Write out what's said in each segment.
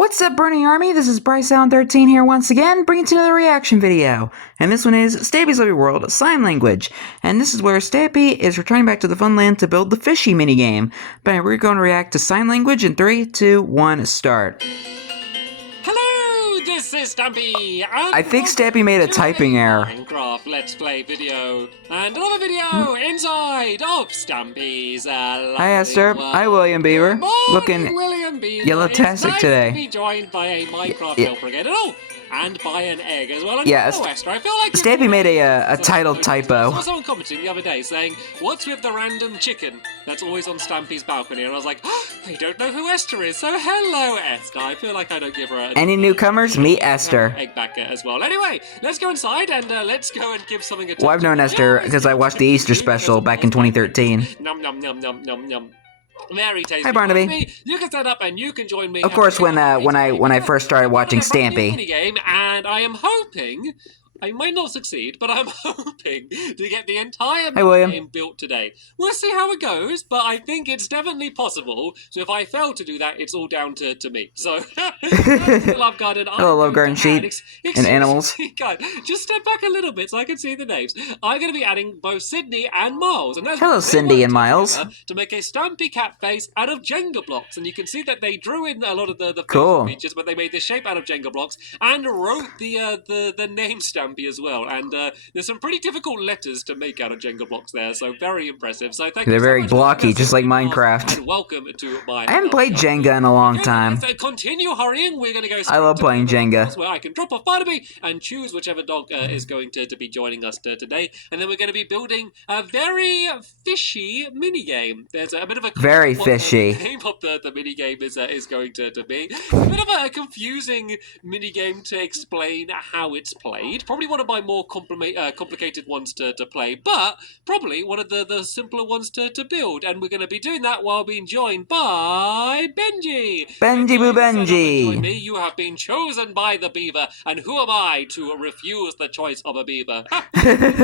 What's up, Burning Army? This is BryceAllen13 here once again, bringing to another reaction video. And this one is Stampy's Lovely World Sign Language. And this is where Stampy is returning back to the fun land to build the fishy minigame. But we're going to react to sign language in 3, 2, 1, start. Hello, this is Stampy. I think Stampy made a typing error. Minecraft Let's Play video. And another video inside of Stampy's Hi Esther, hi William Beaver. Looking William Beaver. yellow-tastic today. To be joined by a Minecraft helper again. And by an egg as well. And yes. Esther, I feel like Stampy made a title typo. I saw someone commenting the other day saying, "What's with the random chicken that's always on Stampy's balcony?" And I was like, oh, they don't know who Esther is. So hello, Esther. I feel like I don't give her any newcomers? Meet Esther. Egg backer as well. Anyway, let's go inside and let's go and give something a Well, I've known Esther because I watched the Easter special back in 2013. Nom nom nom nom nom nom. Very tasty. Hi Barnaby. You can stand up and you can join me. Of course, when I first started watching Stampy. Game, and I am hoping. I might not succeed, but I'm hoping to get the entire game built today. We'll see how it goes, but I think it's definitely possible. So if I fail to do that, it's all down to me. So, Love Garden. Hello, Love Garden sheep and animals. God, just step back a little bit so I can see the names. I'm going to be adding both Sydney and Miles. And hello, Cindy and Miles. To make a Stampy cat face out of Jenga blocks. And you can see that they drew in a lot of the cool features, but they made the shape out of Jenga blocks and wrote the name Stampy as well, and there's some pretty difficult letters to make out of Jenga blocks there, so very impressive. So thank you. They're very blocky, just like Minecraft. And welcome to my. I haven't played Jenga in a long time. So continue hurrying. We're going to go. I love playing Jenga. Where I can drop a Barnaby and choose whichever dog is going to be joining us today, and then we're going to be building a very fishy mini game. There's a bit of a very fishy. The name of the mini game is going to be a bit of a confusing mini game to explain how it's played. Probably one of my more complicated ones to play, but probably one of the simpler ones to build. And we're going to be doing that while being joined by Benji. Benji Boo Benji. Join me. You have been chosen by the beaver, and who am I to refuse the choice of a beaver?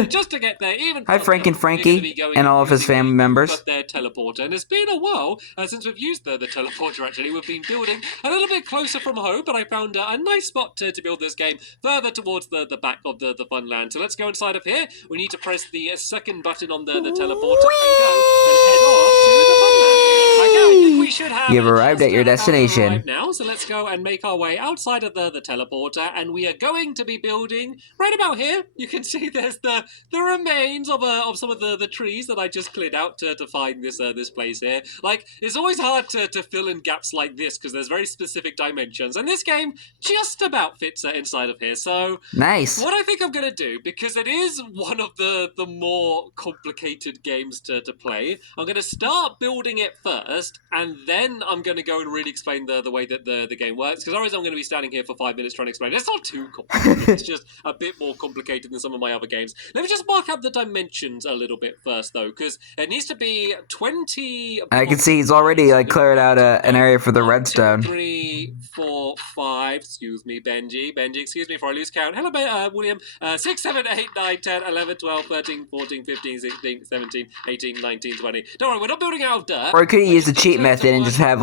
Just to get there, even. Hi, Frank and Frankie, and all of his family members. Got their teleporter, and it's been a while since we've used the teleporter. Actually, we've been building a little bit closer from home, but I found a nice spot to build this game further towards the back of the fun land. So let's go inside of here. We need to press the second button on the teleporter and go and head off to the fun land. I think we should have. You've arrived at your destination now, so let's go and make our way outside of the teleporter, and we are going to be building right about here. You can see there's the remains of some of the trees that I just cleared out to find this place here. Like, it's always hard to fill in gaps like this because there's very specific dimensions, and this game just about fits inside of here. So nice. What I think I'm going to do, because it is one of the more complicated games to play, I'm going to start building it first, and then I'm going to go and really explain the way that the game works, because otherwise I'm going to be standing here for 5 minutes trying to explain it. It's not too complicated, it's just a bit more complicated than some of my other games. Let me just mark out the dimensions a little bit first, though, because it needs to be 20... I can see he's already cleared out an area for the redstone. 2, 3, 4, 5, excuse me, Benji, excuse me before I lose count. Hello, William. 6, 7, 8, 9, 10, 11, 12, 13, 14, 15, 16, 17, 18, 19, 20. Don't worry, we're not building out of dirt. Or you could use the cheat method and just have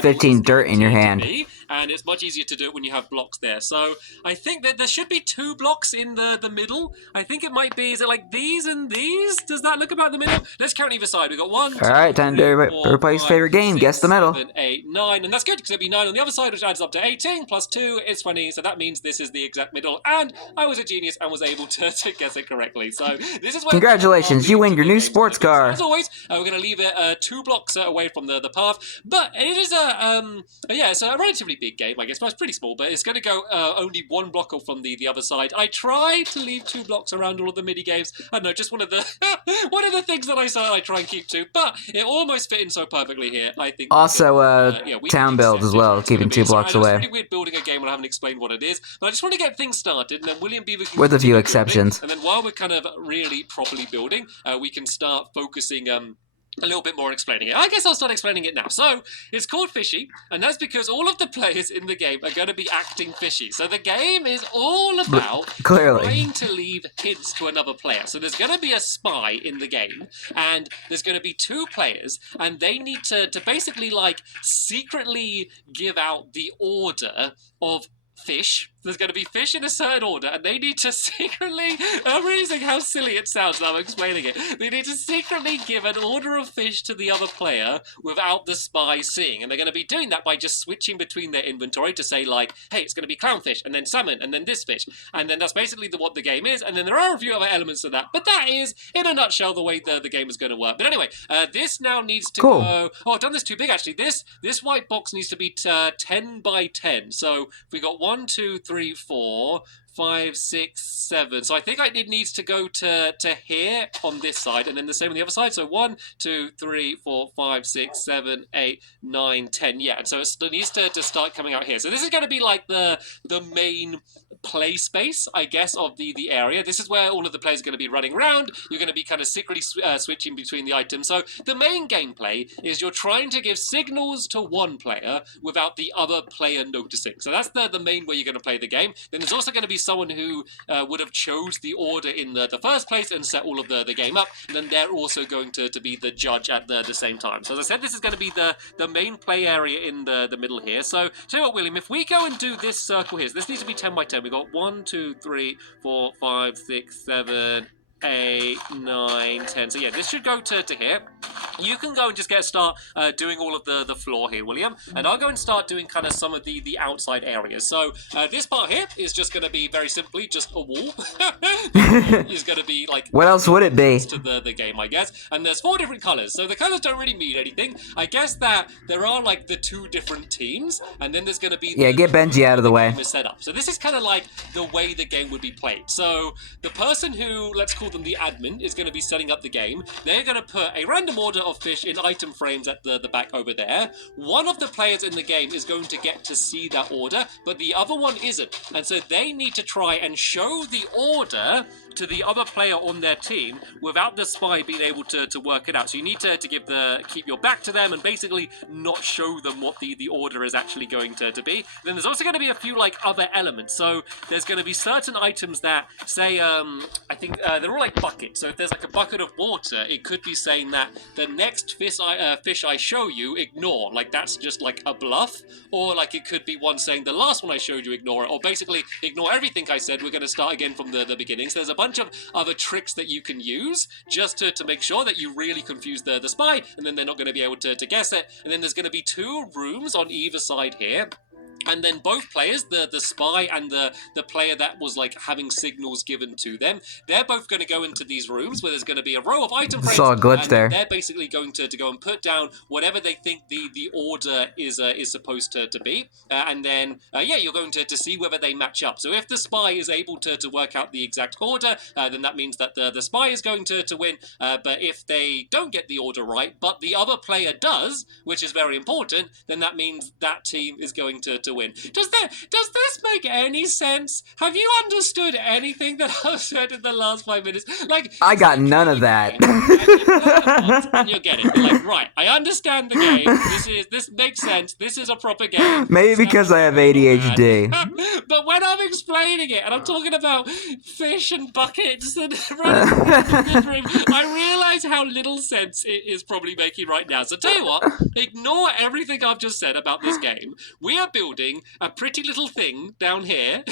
15 dirt in your hand. And it's much easier to do it when you have blocks there. So I think that there should be 2 blocks in the middle. I think it might be, is it like these and these? Does that look about the middle? Let's count either side. We've got 1, 2, Alright, time to everybody's favorite game. 6, Guess the middle. 7, 8, 9. And that's good because it'll be 9 on the other side, which adds up to 18 plus 2 is 20. So that means this is the exact middle. And I was a genius and was able to guess it correctly. So this is where congratulations, you win your new sports car. As always, we're going to leave it 2 blocks away from the path. But it is it's a relatively big game, I guess. But it's pretty small, but it's going to go only 1 block off from the other side. I tried to leave 2 blocks around all of the mini games. I don't know, just one of the things that I said I try and keep to, but it almost fit in so perfectly here. I think also town build as well, keeping 2 blocks away. It's really weird building a game when I haven't explained what it is, but I just want to get things started, and then William Beaver can with a few exceptions. And then while we're kind of really properly building, we can start focusing a little bit more explaining it. I guess I'll start explaining it now. So, it's called Fishy, and that's because all of the players in the game are going to be acting fishy. So the game is all about trying to leave hints to another player. So there's going to be a spy in the game, and there's going to be two players, and they need to basically, like, secretly give out the order of fish. There's going to be fish in a certain order, and they need to secretly... I'm realizing how silly it sounds now I'm explaining it. They need to secretly give an order of fish to the other player without the spy seeing. And they're going to be doing that by just switching between their inventory to say, like, hey, it's going to be clownfish, and then salmon, and then this fish. And then that's basically what the game is. And then there are a few other elements to that. But that is, in a nutshell, the way the game is going to work. But anyway, this now needs to go... Oh, I've done this too big, actually. This white box needs to be 10 by 10. So we got 1, 2, 3, 4, 5, 6, 7. So I think it needs to go to here on this side, and then the same on the other side. So 1, 2, 3, 4, 5, 6, 7, 8, 9, 10. Yeah, and so it needs to start coming out here. So this is going to be like the main play space, I guess, of the area. This is where all of the players are going to be running around. You're going to be kind of secretly switching between the items. So the main gameplay is you're trying to give signals to one player without the other player noticing. So that's the main way you're going to play the game. Then there's also going to be someone who would have chose the order in the first place and set all of the game up, and then they're also going to be the judge at the same time. So as I said, this is going to be the main play area in the middle here. So tell you what, William, if we go and do this circle here, so this needs to be 10 by 10. We've got 1, 2, 3, 4, 5, 6, 7, 8, 9, 10. So yeah, this should go to here. You can go and just start doing all of the floor here, William, and I'll go and start doing kind of some of the outside areas. So this part here is just going to be very simply just a wall. Is going to be like... What else would it be? To the game, I guess. And there's 4 different colors. So the colors don't really mean anything. I guess that there are like the 2 different teams, and then there's going to be... Yeah, get Benji out of the way. Set up. So this is kind of like the way the game would be played. So the person who, let's call them the admin, is going to be setting up the game. They're going to put a random order of fish in item frames at the back over there. One of the players in the game is going to get to see that order, but the other one isn't. And so they need to try and show the order to the other player on their team without the spy being able to work it out. So you need to keep your back to them and basically not show them what the order is actually going to be. Then there's also going to be a few like other elements. So there's going to be certain items that say, I think they're all like buckets. So if there's like a bucket of water, it could be saying that the next fish I show you, ignore. Like that's just like a bluff. Or like it could be one saying the last one I showed you, ignore it. Or basically ignore everything I said. We're going to start again from the beginning. So there's a bunch of other tricks that you can use just to make sure that you really confuse the spy, and then they're not going to be able to guess it. And then there's going to be 2 rooms on either side here. And then both players, the spy and the player that was like having signals given to them, they're both going to go into these rooms where there's going to be a row of item frames. Saw a glitch there. They're basically going to go and put down whatever they think the order is supposed to be. And then, yeah, you're going to see whether they match up. So if the spy is able to work out the exact order, then that means that the spy is going to win. But if they don't get the order right, but the other player does, which is very important, then that means that team is going to win. Does this make any sense? Have you understood anything that I've said in the last 5 minutes? Like, I got none of that. And you're getting it. You're like, right, I understand the game. This makes sense. This is a proper game. Maybe because I have ADHD. But when I'm explaining it and I'm talking about fish and buckets and I realize how little sense it is probably making right now. So tell you what, ignore everything I've just said about this game. We are building a pretty little thing down here.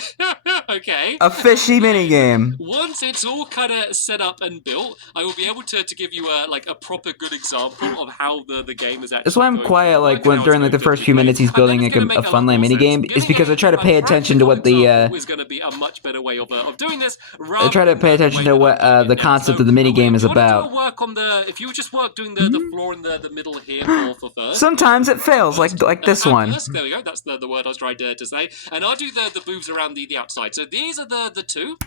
Okay. A fishy minigame. Once it's all kind of set up and built, I will be able to give you a proper good example of how the game is actually. That's why I'm quiet. Like during the first few minutes he's building like a Funland minigame. It's because I try to pay attention to what the. Is going to be a much better way of doing this. I try to pay attention to what the concept of the minigame is about. Work on if you just work doing the floor in the middle here for first. Sometimes it fails, like this one. There we go. That's the word I was trying to say. And I'll do the booths around the outside. So these are the 2.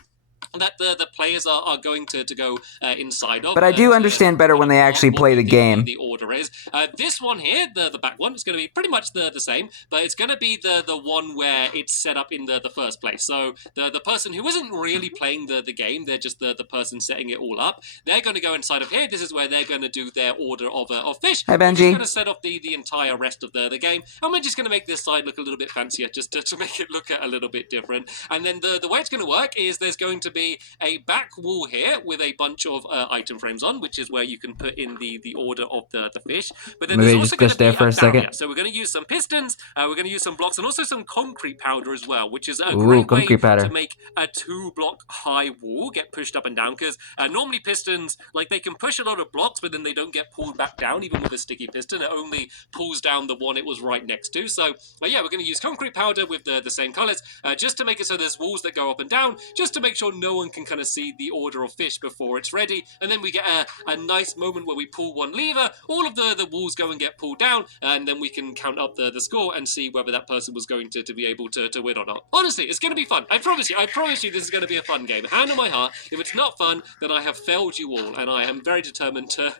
that the players are going to go inside of. But I do understand better when they actually play the game. The order is this one here, the back one, is going to be pretty much the same, but it's going to be the one where it's set up in the first place. So the person who isn't really playing the game, they're just the person setting it all up. They're going to go inside of here. This is where they're going to do their order of fish. Hi, Benji. We're just going to set off the entire rest of the game, and we're just going to make this side look a little bit fancier, just to make it look a little bit different. And then the way it's going to work is there's going to be a back wall here with a bunch of item frames on, which is where you can put in the order of the fish. But then Maybe there's just also going glitch to be there for a second. barrier. So we're going to use some pistons, we're going to use some blocks, and also some concrete powder as well, which is a Ooh, great way powder. to make a 2-block high wall get pushed up and down, because normally pistons, like, they can push a lot of blocks, but then they don't get pulled back down. Even with a sticky piston, it only pulls down the one it was right next to. So yeah, we're going to use concrete powder with the same colors, just to make it so there's walls that go up and down, just to make sure no one can kind of see the order of fish before it's ready. And then we get a nice moment where we pull one lever, all of the walls go and get pulled down, and then we can count up the score and see whether that person was going to be able to win or not. Honestly, it's going to be fun. I promise you this is going to be a fun game. Hand on my heart, if it's not fun, then I have failed you all, and I am very determined to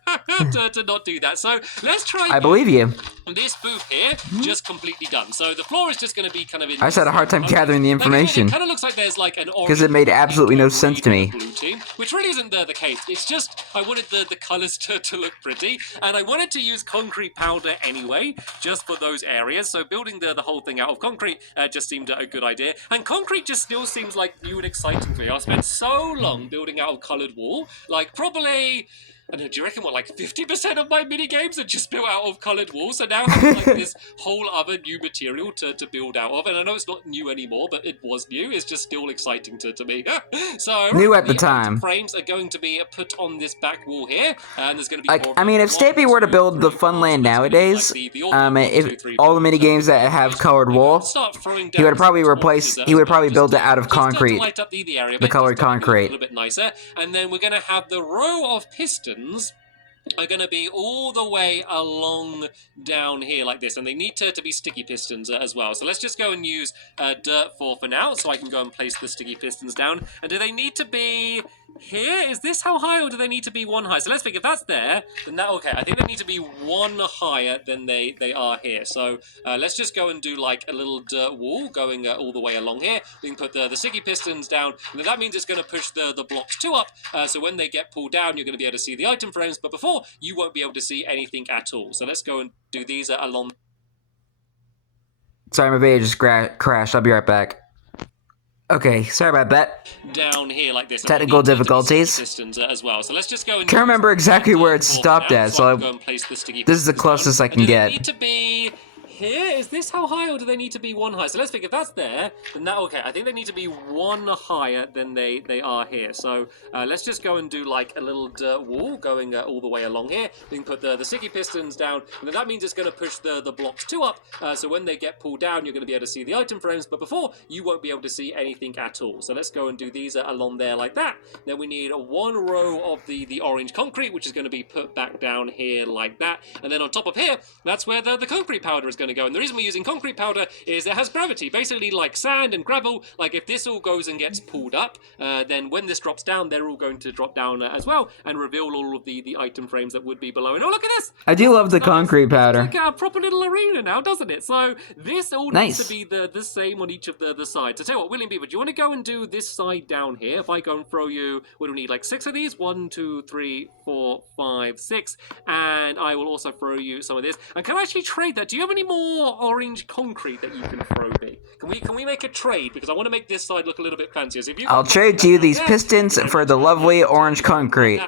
to not do that. So let's try. I believe you. This booth here, just completely done. So the floor is just going to be kind of in. I just had a hard time gathering the information. It kind of looks like there's like an orange. Because it made absolutely no sense to me. Blue team, which really isn't the case. It's just I wanted the colours to look pretty, and I wanted to use concrete powder anyway, just for those areas. So building the whole thing out of concrete just seemed a good idea. And concrete just still seems like new and exciting to me. I spent so long building out a coloured wall, like probably. I don't know, do you reckon, like 50% of my mini games are just built out of coloured walls? So now I have like this whole other new material to build out of. And I know it's not new anymore, but it was new. It's just still exciting to me. So new at the time. Frames are going to be put on this back wall here, and there's going to be. I mean, if Stampy were to build the Funland nowadays, if all the mini games that have colored wool, he would probably build it out of concrete, the colored concrete. A little bit nicer, and then we're going to have the row of pistons are going to be all the way along down here like this, and they need to be sticky pistons as well. So let's just go and use dirt for now, so I can go and place the sticky pistons down. And do they need to be here? Is this how high, or do they need to be one high? So let's think, if that's there, then that, okay, I think they need to be one higher than they are here. So let's just go and do like a little dirt wall going all the way along here. We can put the sticky pistons down, and then that means it's going to push the blocks 2 up, so when they get pulled down, you're going to be able to see the item frames, but before, you won't be able to see anything at all. So let's go and do these along. Sorry, my video just crashed. I'll be right back. Okay, sorry about that. Down here like this. Technical difficulties. As well. So let's just go and can't remember exactly where it stopped at, so this is the closest I can get. Need to be here? Is this how high, or do they need to be one high? So let's think, if that's there, then that, okay, I think they need to be one higher than they are here. So let's just go and do like a little dirt wall going all the way along here. We can put the sticky pistons down, and then that means it's going to push the blocks 2 up, so when they get pulled down, you're going to be able to see the item frames, but before, you won't be able to see anything at all. So let's go and do these along there like that. Then we need one row of the orange concrete, which is going to be put back down here like that, and then on top of here, that's where the concrete powder is going to go. And the reason we're using concrete powder is it has gravity, basically like sand and gravel. Like if this all goes and gets pulled up, then when this drops down, they're all going to drop down as well and reveal all of the item frames that would be below. And oh, look at this! I do love the concrete powder. It's like a proper little arena now, doesn't it? So this all needs to be the same on each of the sides. So tell you what, William Beaver, do you want to go and do this side down here? If I go and throw you, what do we need, like 6 of these? 1, 2, 3, 4, 5, 6. And I will also throw you some of this. And can I actually trade that? Do you have any more orange concrete that you can throw me? Can we make a trade? Because I want to make this side look a little bit fancier. So if you I'll trade to you these pistons for the lovely orange concrete.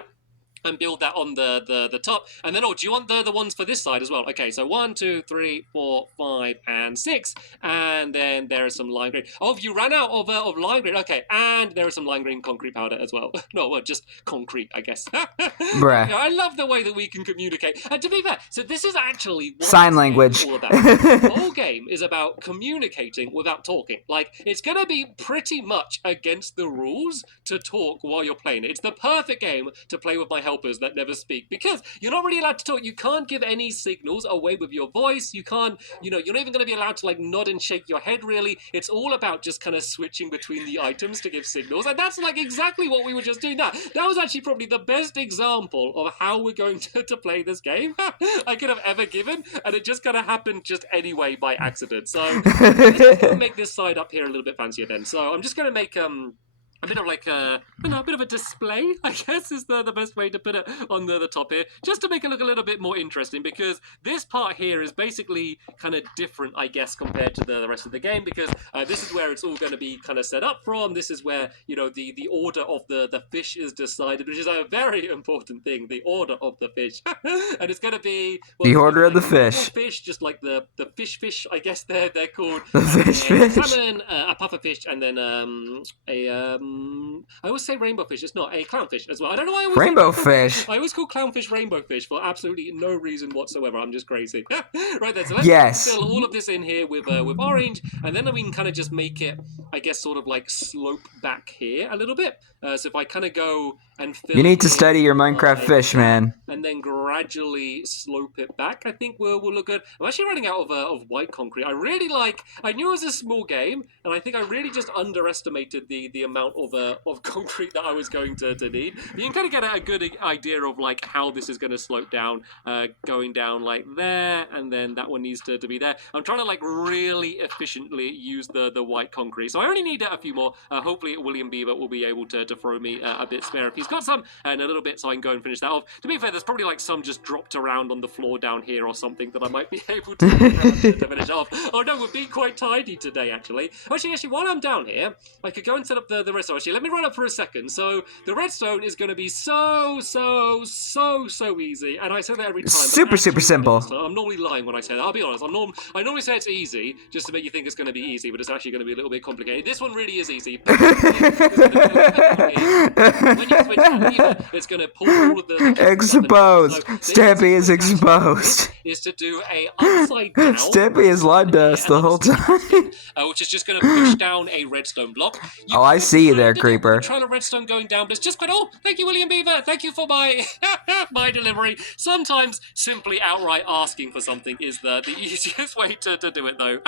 And build that on the top. And then, oh, do you want the ones for this side as well? Okay, so 1, 2, 3, 4, 5, and 6. And then there is some lime green. Oh, you ran out of lime green. Okay, and there is some lime green concrete powder as well. No, well, just concrete, I guess. Bruh. I love the way that we can communicate. And to be fair, so this is actually what sign language. All about. The whole game is about communicating without talking. Like, it's going to be pretty much against the rules to talk while you're playing it. It's the perfect game to play with my helpers that never speak, because you're not really allowed to talk. You can't give any signals away with your voice. You can't, you're not even going to be allowed to like nod and shake your head, really. It's all about just kind of switching between the items to give signals, and that's like exactly what we were just doing. That was actually probably the best example of how we're going to play this game I could have ever given, and it just kind of happened just anyway by accident. So let's just go make this side up here a little bit fancier then. So I'm just going to make a bit of like a bit of a display, I guess, is the best way to put it on the top here, just to make it look a little bit more interesting, because this part here is basically kind of different, I guess, compared to the rest of the game, because this is where it's all going to be kind of set up from. This is where, the order of the fish is decided, which is a very important thing, the order of the fish. And it's going to be... the order of the fish, just like the fish, I guess they're called. The fish. Salmon, a puffer fish, and then I always say rainbow fish. It's not a clownfish as well. I don't know why I always rainbow fish. I always call clownfish rainbow fish for absolutely no reason whatsoever. I'm just crazy. Right then, so let's fill all of this in here with orange, and then we can kind of just make it, I guess, sort of like slope back here a little bit. So if I kind of go and fill you need to study your Minecraft fish, man. And then gradually slope it back, I think will look good. I'm actually running out of white concrete. I knew it was a small game, and I think I really just underestimated the amount of concrete that I was going to need. You can kind of get a good idea of like how this is going to slope down, going down like there, and then that one needs to be there. I'm trying to like really efficiently use the white concrete, so I only need a few more. Hopefully William Beaver will be able to throw me a bit spare if he's got some, and a little bit, so I can go and finish that off. To be fair, there's probably like some just dropped around on the floor down here or something that I might be able to finish off. Oh no, we're being quite tidy today, actually. Actually, while I'm down here, I could go and set up the redstone. Actually, let me run up for a second. So the redstone is going to be so easy, and I say that every time. Super simple. I'm normally lying when I say that. I'll be honest. I normally say it's easy just to make you think it's going to be easy, but it's actually going to be a little bit complicated. This one really is easy. When you switch that lever, it's going to pull all of the exposed. So Stampy is exposed. Is to do a upside down. Stampy has lied to us the whole time. Which is just going to push down a redstone block. I see you there, creeper. Try a redstone going down, but it's just quite. Oh, thank you, William Beaver. Thank you for my my delivery. Sometimes simply outright asking for something is the easiest way to do it, though.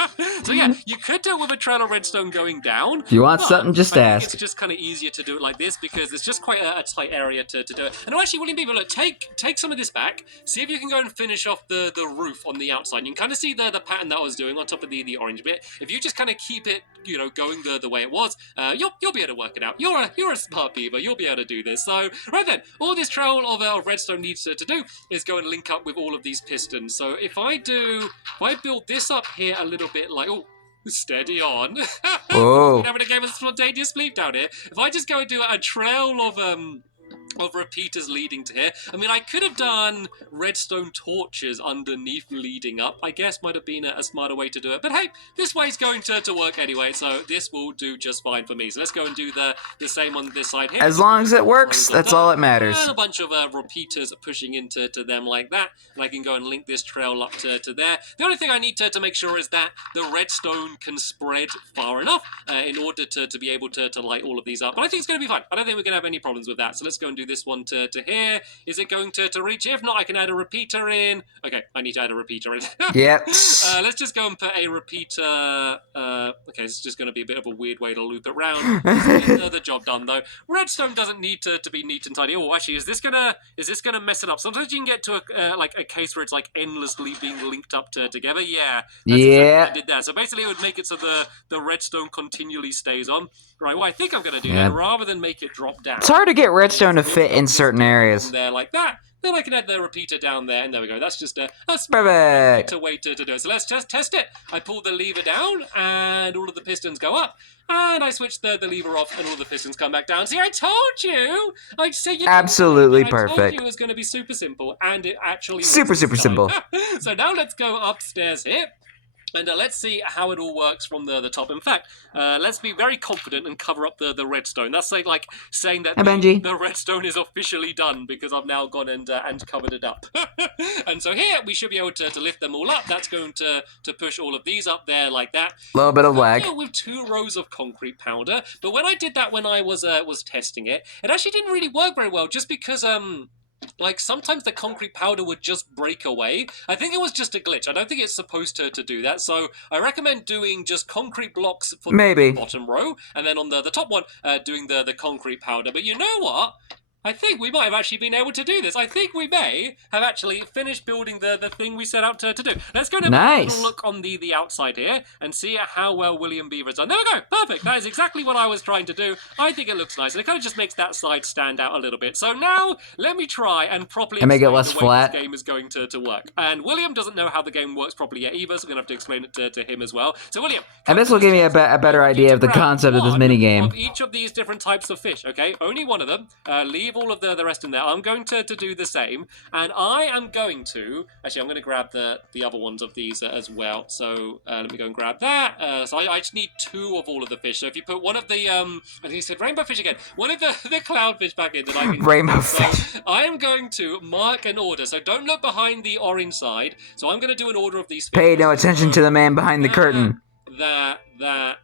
So yeah, you could do it with a trail of redstone going down. If you want something, just ask. It's just kind of easier to do it like this because it's just quite a tight area to do it. And actually, William Beaver, look, take some of this back. See if you can go and finish off the roof on the outside. You can kind of see the pattern that I was doing on top of the orange bit. If you just kind of keep it, going the way it was, you'll be able to work it out. You're a smart beaver. You'll be able to do this. So right then, all this trail of redstone needs to do is go and link up with all of these pistons. So if I build this up here a little bit, like steady on. Oh. Having a game of spontaneous sleep down here. If I just go and do a trail of repeaters leading to here. I mean, I could have done redstone torches underneath leading up. I guess might have been a smarter way to do it. But hey, this way's going to work anyway, so this will do just fine for me. So let's go and do the same on this side here. As long as it works, that's all that matters. And a bunch of repeaters pushing into them like that. And I can go and link this trail up to there. The only thing I need to make sure is that the redstone can spread far enough in order to be able to light all of these up. But I think it's going to be fine. I don't think we're going to have any problems with that. So let's go and do this one to here. Is it going to reach? If not, I can add a repeater in. Okay, I need to add a repeater in. Yep. Let's just go and put a repeater. Okay, it's just going to be a bit of a weird way to loop it round. The job done though. Redstone doesn't need to be neat and tidy. Oh, actually, is this gonna mess it up? Sometimes you can get to a case where it's like endlessly being linked up together. Yeah. That's exactly what I did that. So basically, it would make it so the redstone continually stays on. Right. Well, I think I'm going to do that rather than make it drop down. It's hard to get redstone to fit in certain areas. There like that. Then I can add the repeater down there, and there we go. That's just a perfect way to do it. So let's just test it. I pull the lever down, and all of the pistons go up. And I switch the lever off, and all the pistons come back down. See, I told you! I say you absolutely I perfect. I told you it was going to be super simple, and it actually super simple. So now let's go upstairs here. And let's see how it all works from the top. In fact, let's be very confident and cover up the redstone. That's like saying that the redstone is officially done because I've now gone and covered it up. And so here we should be able to lift them all up. That's going to push all of these up there like that. A little bit of lag. With 2 rows of concrete powder. But when I did that when I was testing it, it actually didn't really work very well just because like, sometimes the concrete powder would just break away. I think it was just a glitch. I don't think it's supposed to do that. So I recommend doing just concrete blocks for the bottom row, and then on the top one, doing the concrete powder. But you know what? I think we might have actually been able to do this. I think we may have actually finished building the thing we set out to do. Let's go and have a little look on the outside here and see how well William Beaver has done. There we go. Perfect. That is exactly what I was trying to do. I think it looks nice. And it kind of just makes that side stand out a little bit. So now let me try and properly make it less the way flat. this game is going to work. And William doesn't know how the game works properly yet either, so we're going to have to explain it to him as well. So William, and this will give me a better idea of the concept of this mini game. Of each of these different types of fish, okay? Only one of them. Leave all of the rest in there. I'm going to do the same, and I am going to actually I'm going to grab the other ones of these as well. So let me go and grab that. So I just need 2 of all of the fish. So if you put one of the I think you said rainbow fish again, one of the clownfish back in, that I can rainbow fish. I am going to mark an order. So don't look behind the orange side. So I'm going to do an order of these fish. Pay no attention to the man behind the curtain. That,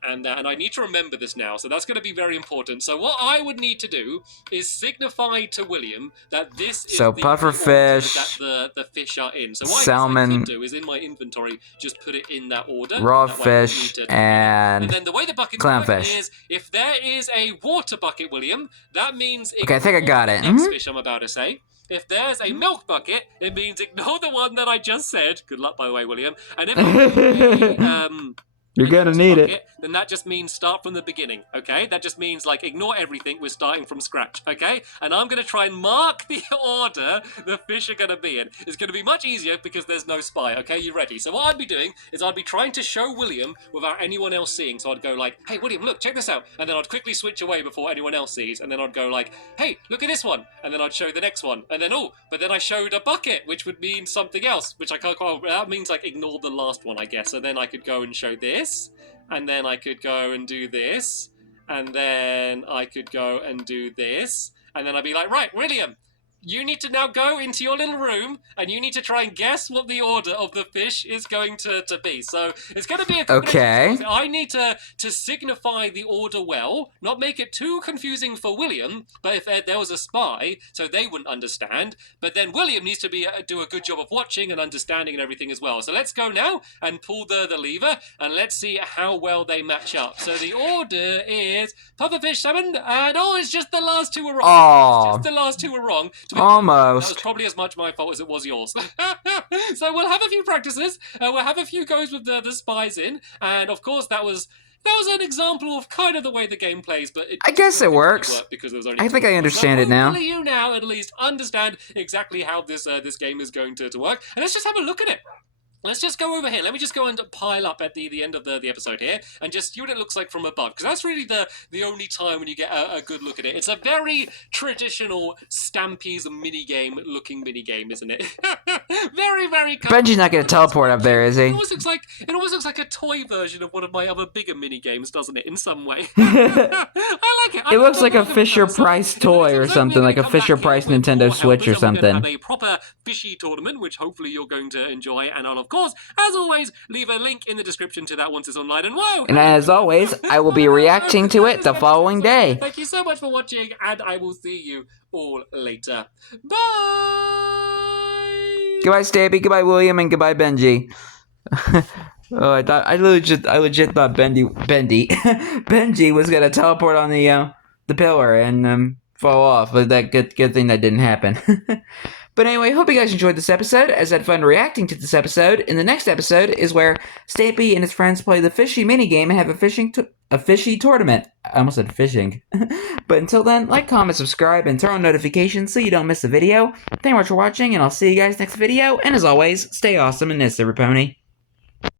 and that. And I need to remember this now, so that's going to be very important. So what I would need to do is signify to William that this is the puffer fish, that the fish are in. So what salmon, I could do is in my inventory, just put it in that order. Raw fish, and then the way the buckets work is, if there is a water bucket, William, that means... Okay, I think I got it. Next fish I'm about to say. If there's a milk bucket, it means ignore the one that I just said. Good luck, by the way, William. And if you're gonna need it. Then that just means start from the beginning, okay? That just means, like, ignore everything, we're starting from scratch, okay? And I'm gonna try and mark the order the fish are gonna be in. It's gonna be much easier because there's no spy, okay? You ready? So what I'd be doing is I'd be trying to show William without anyone else seeing. So I'd go like, hey, William, look, check this out. And then I'd quickly switch away before anyone else sees. And then I'd go like, hey, look at this one. And then I'd show the next one. And then, oh, but then I showed a bucket, which would mean something else, which I can't, that means, like, ignore the last one, I guess. So then I could go and show this. And then I could go and do this, and then I could go and do this, and then I'd be like, right, William, you need to now go into your little room, and you need to try and guess what the order of the fish is going to be. So it's going to be a okay. I need to signify the order well, not make it too confusing for William, but if there was a spy, so they wouldn't understand. But then William needs to do a good job of watching and understanding and everything as well. So let's go now and pull the lever, and let's see how well they match up. So the order is pufferfish, salmon, and it's just the last 2 were wrong. Oh. Just the last 2 were wrong. Almost. That was probably as much my fault as it was yours. So we'll have a few practices. We'll have a few goes with the spies in. And of course, that was an example of kind of the way the game plays. But I guess it works. Because there was only I think I understand it now. Hopefully you now at least understand exactly how this game is going to work. And let's just have a look at it. Let's just go over here. Let me just go and pile up at the end of the episode here and just see what it looks like from above. Because that's really the only time when you get a good look at it. It's a very traditional Stampy's looking minigame, isn't it? Very, very cool. Benji's not going to teleport up there, is he? It almost looks like a toy version of one of my other bigger minigames, doesn't it? In some way. I like it. It looks like a Fisher-Price toy or something, like a Fisher-Price Nintendo Switch or something. We're going to have a proper fishy tournament, which hopefully you're going to enjoy. And I'll, of course, as always, leave a link in the description to that once it's online. And whoa! And as always, I will be reacting to it the following day. Thank you so much for watching, and I will see you all later. Bye! Goodbye, Stampy. Goodbye, William. And goodbye, Benji. I legit thought Benji was gonna teleport on the pillar and fall off, but that good thing that didn't happen. But anyway, hope you guys enjoyed this episode, as I had fun reacting to this episode. In the next episode is where Stampy and his friends play the fishy minigame and have a fishy tournament. I almost said fishing. But until then, like, comment, subscribe, and turn on notifications so you don't miss a video. Thank you much for watching, and I'll see you guys next video. And as always, stay awesome and this, Pony.